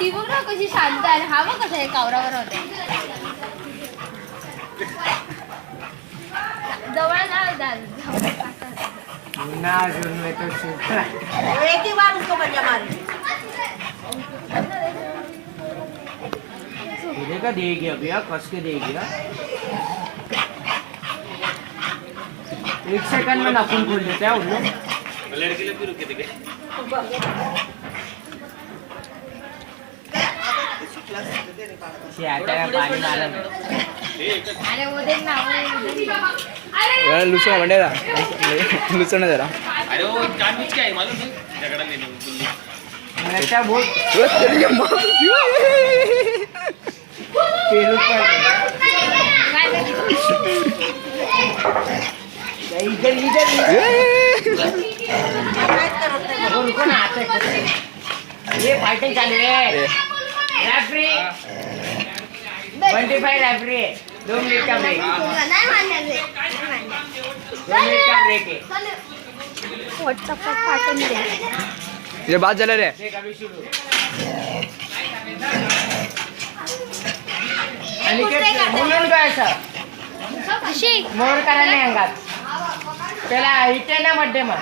ती बघ ना कशी शांत आहे. हा बघ कसं आहे कावरावर होते. जवळ ना अजून मैं तो एक ही बार उसको बजा मारी देखा देगी अभी यार कस के देगी यार 1 सेकंड में नाखून खोल देते हैं उन लोग लड़की लोग भी रुके थे क्या आता है पानी मारा अरे वो देख ना जरा लुचो म्हणजे लुचो ना जरा अरे वो जानबूझ के आई मालूम है झगड़ा लेने में गुल्ली अच्छा बहुत इधर इधर रुको ना आते ये फाइटिंग चालू है रेफरी 25 रेफरी 2 मिनट का ब्रेक 2 मिनट का ब्रेक है व्हॉट्सअप पाठवून दे. ये बात झालं रे देख अभी शुरू अनिकेत बोलून काय असं अशी मोर करायला अंगात त्याला इथे ना बड्डे मग